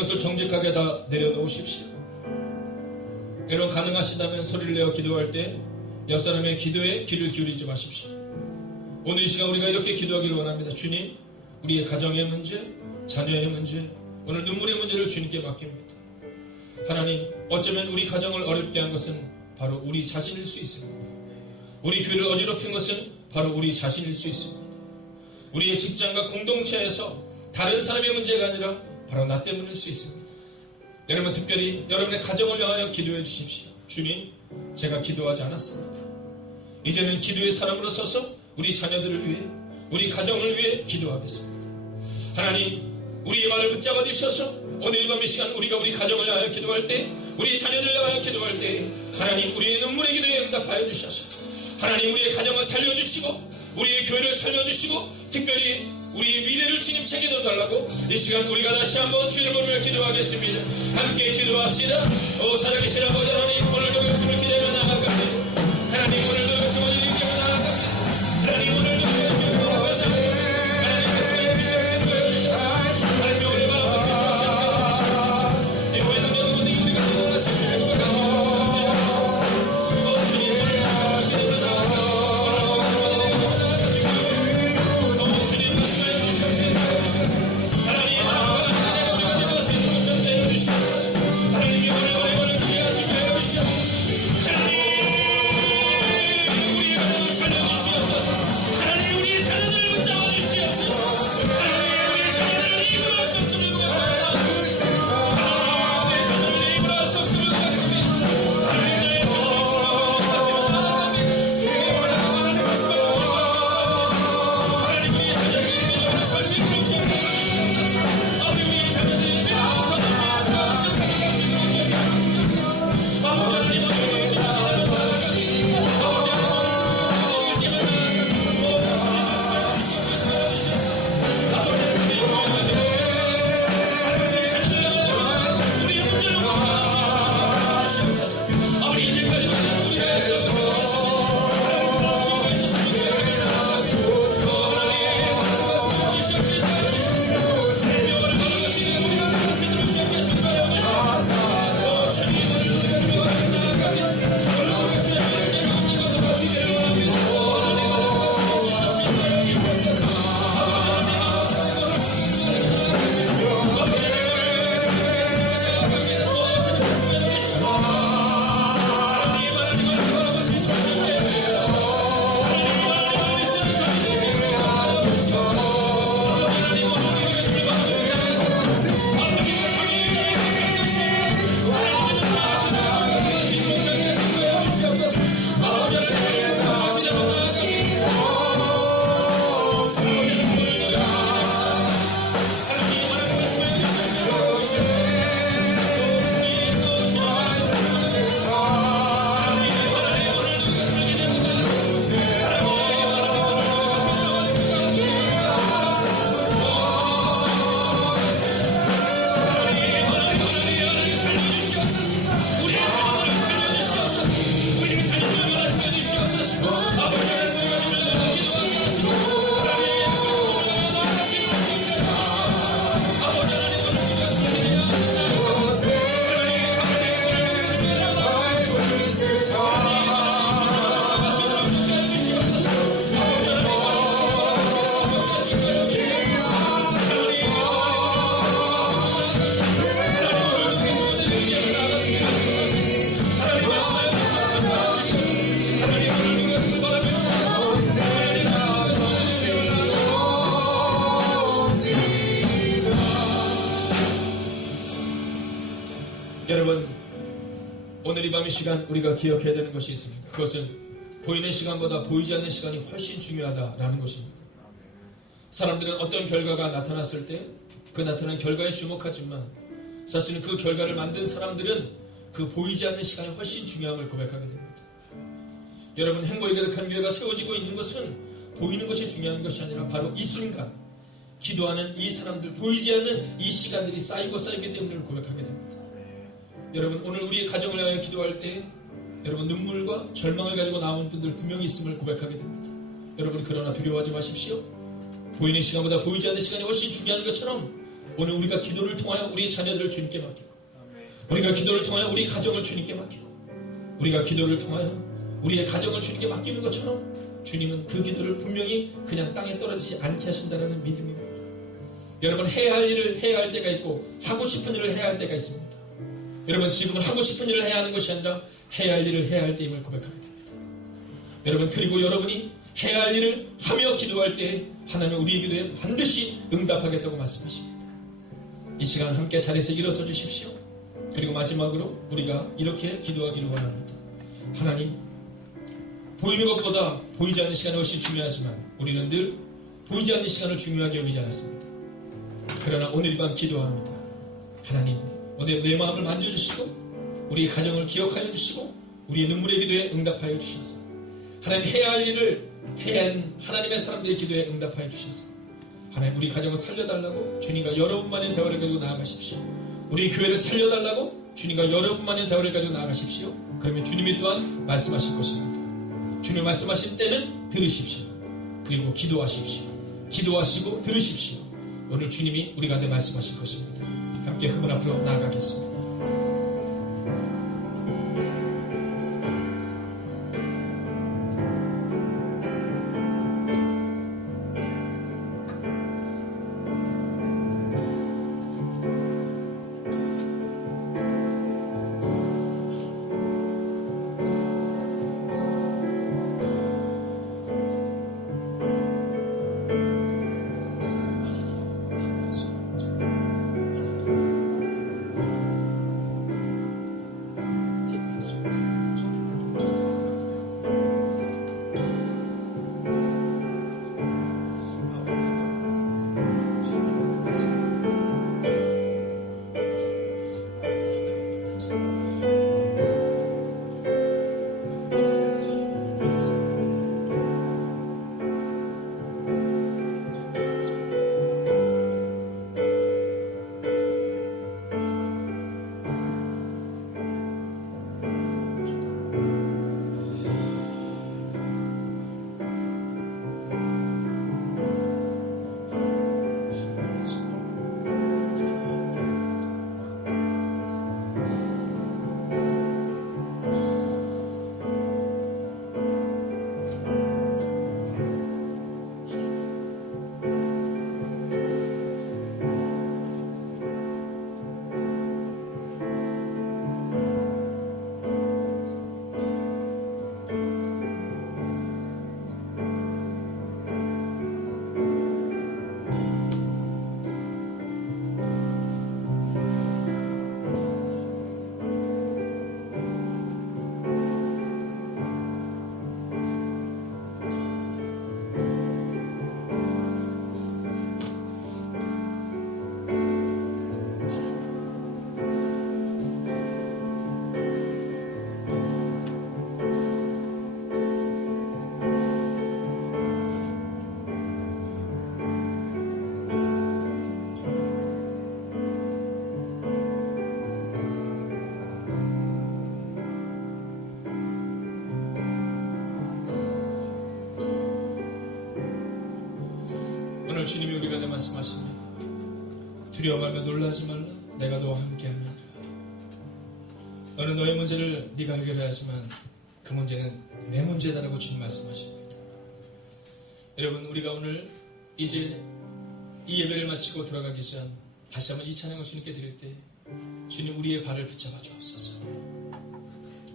것을 정직하게 다 내려놓으십시오. 여러분 가능하시다면 소리를 내어 기도할 때 옆사람의 기도에 귀를 기울이지 마십시오. 오늘 이 시간 우리가 이렇게 기도하기를 원합니다. 주님, 우리의 가정의 문제, 자녀의 문제, 오늘 눈물의 문제를 주님께 맡깁니다. 하나님, 어쩌면 우리 가정을 어렵게 한 것은 바로 우리 자신일 수 있습니다. 우리 교회를 어지럽힌 것은 바로 우리 자신일 수 있습니다. 우리의 직장과 공동체에서 다른 사람의 문제가 아니라 바로 나 때문일 수 있습니다. 여러분 특별히 여러분의 가정을 위하여 기도해 주십시오. 주님, 제가 기도하지 않았습니다. 이제는 기도의 사람으로 서서 우리 자녀들을 위해, 우리 가정을 위해 기도하겠습니다. 하나님, 우리의 말을 붙잡아 주셔서 오늘 밤 이 시간 우리가 우리 가정을 위하여 기도할 때, 우리 자녀들을 위하여 기도할 때 하나님 우리의 눈물의 기도에 응답하여 주셔서 하나님 우리의 가정을 살려주시고 우리의 교회를 살려주시고 특별히 우리의 미래를 주님 책임져 달라고 이 시간 우리가 다시 한번 주님을 부르며 기도하겠습니다. 함께 기도합시다. 오 살아계신 아버지 하나님, 오늘도 말씀을 기대하며 나아갑니다. 하나님 오늘도 말씀을 기대하며 나아갑니다. 하나님 오늘도 말씀을 기대하며 나아갑니다. 하나님 말씀을 주셔서 보여주셔서 하나님 오늘 밤 말씀을 여호와의 능력 가운데 우리가 기도할 수 있는 것을 감사합니다. 주님 오늘 기도하며 나아갑니다. 여러분 오늘 이 밤 이 시간 우리가 기억해야 되는 것이 있습니다. 그것은 보이는 시간보다 보이지 않는 시간이 훨씬 중요하다라는 것입니다. 사람들은 어떤 결과가 나타났을 때 그 나타난 결과에 주목하지만 사실은 그 결과를 만든 사람들은 그 보이지 않는 시간이 훨씬 중요한 걸 고백하게 됩니다. 여러분 행복이 가득한 교회가 세워지고 있는 것은 보이는 것이 중요한 것이 아니라 바로 이 순간 기도하는 이 사람들, 보이지 않는 이 시간들이 쌓이고 쌓이기 때문에 고백하게 됩니다. 여러분 오늘 우리의 가정을 위하여 기도할 때 여러분 눈물과 절망을 가지고 나온 분들 분명히 있음을 고백하게 됩니다. 여러분 그러나 두려워하지 마십시오. 보이는 시간보다 보이지 않는 시간이 훨씬 중요한 것처럼 오늘 우리가 기도를 통하여 우리 자녀들을 주님께 맡기고, 우리가 기도를 통하여 우리 가정을 주님께 맡기고, 우리가 기도를 통하여 우리의 가정을 주님께 맡기는 것처럼 주님은 그 기도를 분명히 그냥 땅에 떨어지지 않게 하신다는 믿음입니다. 여러분, 해야 할 일을 해야 할 때가 있고 하고 싶은 일을 해야 할 때가 있습니다. 여러분, 지금은 하고 싶은 일을 해야 하는 것이 아니라 해야 할 일을 해야 할 때임을 고백하게 됩니다. 여러분, 그리고 여러분이 해야 할 일을 하며 기도할 때 하나님은 우리의 기도에 반드시 응답하겠다고 말씀하십니다. 이 시간 함께 자리에서 일어서 주십시오. 그리고 마지막으로 우리가 이렇게 기도하기를 원합니다. 하나님, 보이는 것보다 보이지 않는 시간이 훨씬 중요하지만 우리는 늘 보이지 않는 시간을 중요하게 여기지 않았습니다. 그러나 오늘 밤 기도합니다. 하나님, 오늘 내 마음을 만져주시고 우리의 가정을 기억하여 주시고 우리의 눈물의 기도에 응답하여 주셔서 하나님, 해야 할 일을 해야 하는 하나님의 사람들의 기도에 응답하여 주셔서 하나님, 우리 가정을 살려달라고 주님과 여러분만의 대화를 가지고 나아가십시오. 우리 교회를 살려달라고 주님과 여러분만의 대화를 가지고 나아가십시오. 그러면 주님이 또한 말씀하실 것입니다. 주님 말씀하신 때는 들으십시오. 그리고 기도하십시오. 기도하시고 들으십시오. 오늘 주님이 우리 가운데 말씀하실 것입니다. 함께 흠을 앞으로 나아가겠습니다. 오늘 주님이 우리 가운데 말씀하십니다. 두려워 말며 놀라지 말라. 내가 너와 함께함이라. 너는 너의 문제를 네가 해결해야지만 그 문제는 내 문제다라고 주님 말씀하십니다. 여러분, 우리가 오늘 이제 이 예배를 마치고 돌아가기 전 다시 한번 이 찬양을 주님께 드릴 때 주님, 우리의 발을 붙잡아 주옵소서.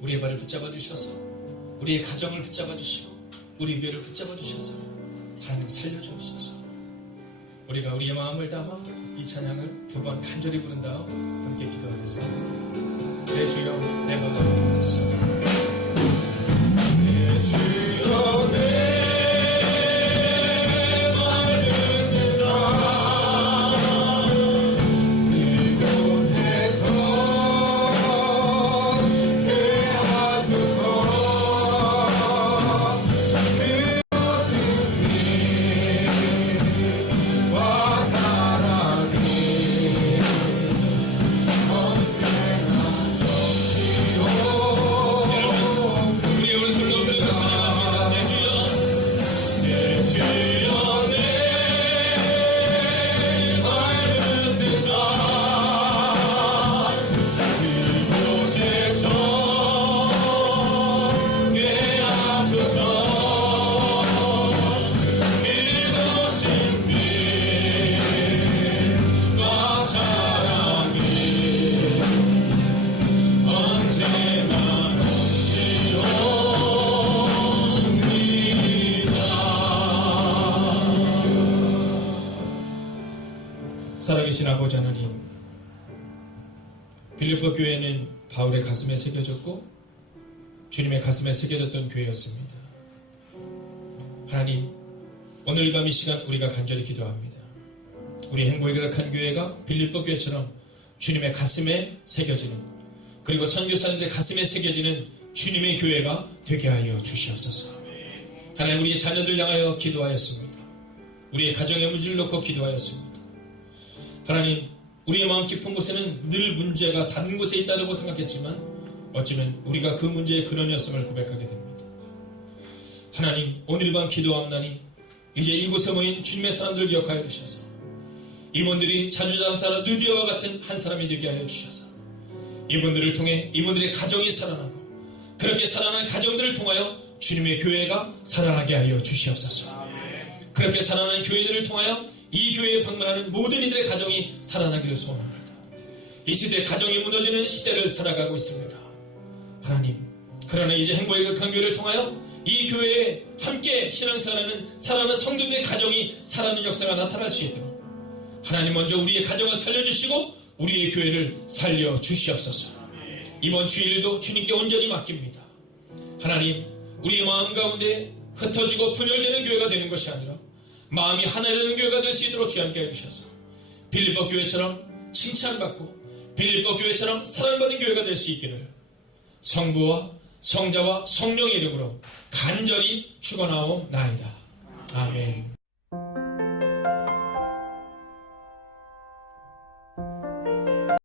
우리의 발을 붙잡아 주셔서 우리의 가정을 붙잡아 주시고 우리 교회를 붙잡아 주셔서 하나님 살려주옵소서. 우리가 우리의 마음을 담아 이 찬양을 두 번 간절히 부른 다음 함께 기도하겠습니다. 내 주여, 내 마음을 부르소서. 내 주여, 내 oh 살아계신 아버지 하나님, 빌립보 교회는 바울의 가슴에 새겨졌고 주님의 가슴에 새겨졌던 교회였습니다. 하나님, 오늘 밤 이 시간 우리가 간절히 기도합니다. 우리 행복에 거룩한 교회가 빌립보 교회처럼 주님의 가슴에 새겨지는, 그리고 선교사님들의 가슴에 새겨지는 주님의 교회가 되게 하여 주시옵소서. 하나님, 우리의 자녀들 향하여 기도하였습니다. 우리의 가정의 문제를 놓고 기도하였습니다. 하나님, 우리의 마음 깊은 곳에는 늘 문제가 다른 곳에 있다고 생각했지만 어쩌면 우리가 그 문제의 근원이었음을 고백하게 됩니다. 하나님, 오늘 밤 기도하옵나니 이제 이곳에 모인 주님의 사람들 기억하여 주셔서 이분들이 자주장사라 느디어와 같은 한 사람이 되게 하여 주셔서 이분들을 통해 이분들의 가정이 살아나고, 그렇게 살아난 가정들을 통하여 주님의 교회가 살아나게 하여 주시옵소서. 그렇게 살아난 교회들을 통하여 이 교회에 방문하는 모든 이들의 가정이 살아나기를 소원합니다. 이 시대에 가정이 무너지는 시대를 살아가고 있습니다. 하나님, 그러나 이제 행복의 거룩한 교회를 통하여 이 교회에 함께 신앙생활하는 살아나는 성도들의 가정이 살아나는 역사가 나타날 수 있도록 하나님, 먼저 우리의 가정을 살려주시고 우리의 교회를 살려주시옵소서. 이번 주일도 주님께 온전히 맡깁니다. 하나님, 우리의 마음 가운데 흩어지고 분열되는 교회가 되는 것이 아니라 마음이 하나 되는 교회가 될 수 있도록 주여 함께 해주셔서 빌립보 교회처럼 칭찬받고 빌립보 교회처럼 사랑받는 교회가 될 수 있기를 성부와 성자와 성령의 이름으로 간절히 축원하옵나이다. 아멘.